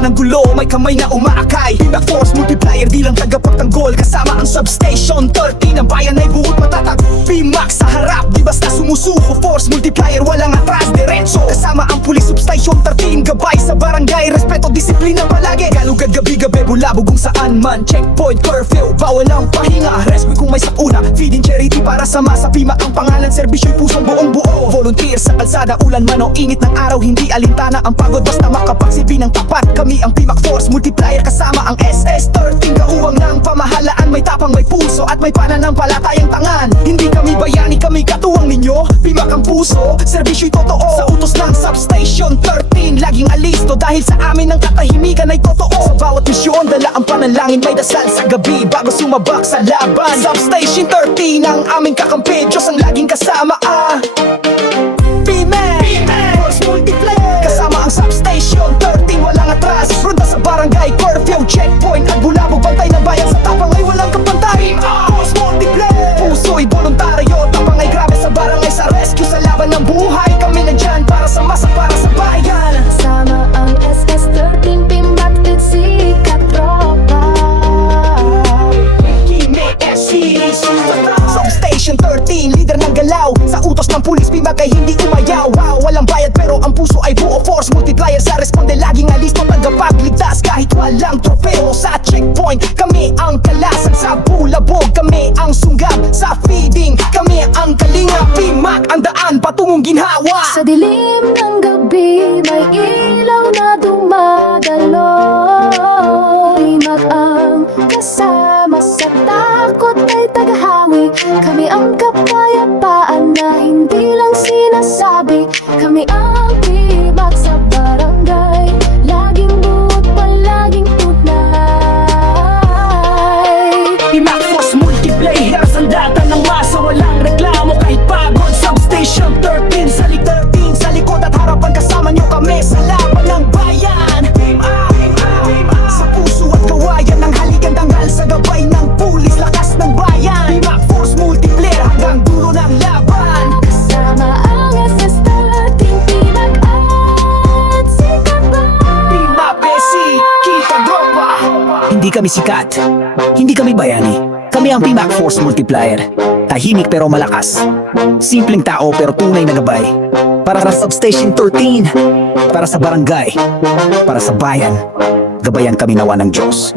gitna ng gulo, may kamay na umaakay. Pimac Force Multiplier, di lang tagapagtanggol. Kasama ang Substation 13, ang bayan ay buot matatag. Pimac sa harap, di basta sumusuko. Force Multiplier, walang atras, diretso. Kasama ang Police Substation 13, gabay sa barangay. Respeto, disiplina palagi. Galugad gabi-gabi, bulabog kung saan man. Checkpoint, curfew, bawal ang pahinga. Rescue kung may sakuna, feeding charity para sa masa. Pimac ang pangalan, serbisyo'y pusong buong buo. Volunteer sa kalsada, ulan man o init ng araw. Hindi alintana ang pagod, basta makapagsipi ng tapat. Kami ang Pimac Force Multiplier, kasama ang SS13. Kauwang ng pamahalaan, may tapang, may puso at may pananampalatayang tangan. Hindi kami bayani, kami katuwang ninyo. Pimac ang puso, serbisyo'y totoo. Sa utos ng Substation 13, laging alisto dahil sa amin ang katahimikan ay totoo. Sa bawat misyon, dala ang panalangin, may dasal sa gabi bago sumabak sa laban. Substation 13 ang aming kakampi, Diyos ang laging kasama. Pimac Force Multiplier, kasama ang Substation 13, walang atras. Ronda sa barangay, curfew, checkpoint at bulabog, bantay ng bayan sa tapang ay walang kapantay. Force Multiplier, puso'y voluntaryo, tapang ay grabe sa barangay, sa rescue, sa laban ng buhay. Kami nandyan para sa masa, para sa bayan. Kasama ang SS13, Pimac at si Katropa. Substation 13, leader ng galaw. Sa utos ng pulis, Pimac ay hindi umayaw. Walang bayad pero ang puso ay buo. Force Multiplier sa responde, laging alisto, tagapagligtas kahit walang tropeo. Sa checkpoint, kami ang kalasan. Sa bulabog, kami ang sunggab. Sa feeding, kami ang kalinga. Pimac ang daan patungong ginhawa. Sa dilim ng gabi, may ilaw na dumadalo. Pimac ang kasama, sa takot ay tagahawi. Kami ang kapayapaan na hindi lang sinasabi. Kami ang Pimac sa barangay, laging buot, palaging tunay. Pimac Force Multiplier, sandata ng masa, walang reklamo kahit pagod. Substation 13, sa likod at harapan, kasama nyo kami sa laban ng bayan. Sa puso at kawayan ng haligan, dangal sa gabay ng pulis, lakas ng bayan. Pimac Force Multiplier, hanggang dulo ng laban. Kasama ang SS13, Pimac at si Katropa. Pimac, Besi, kita dropa. Hindi kami sikat, hindi kami bayani. Kami ang Pimac Force Multiplier. Tahimik pero malakas. Simpleng tao pero tunay na gabay. Para sa Substation 13, para sa barangay, para sa bayan. Gabayan kami nawa ng Diyos.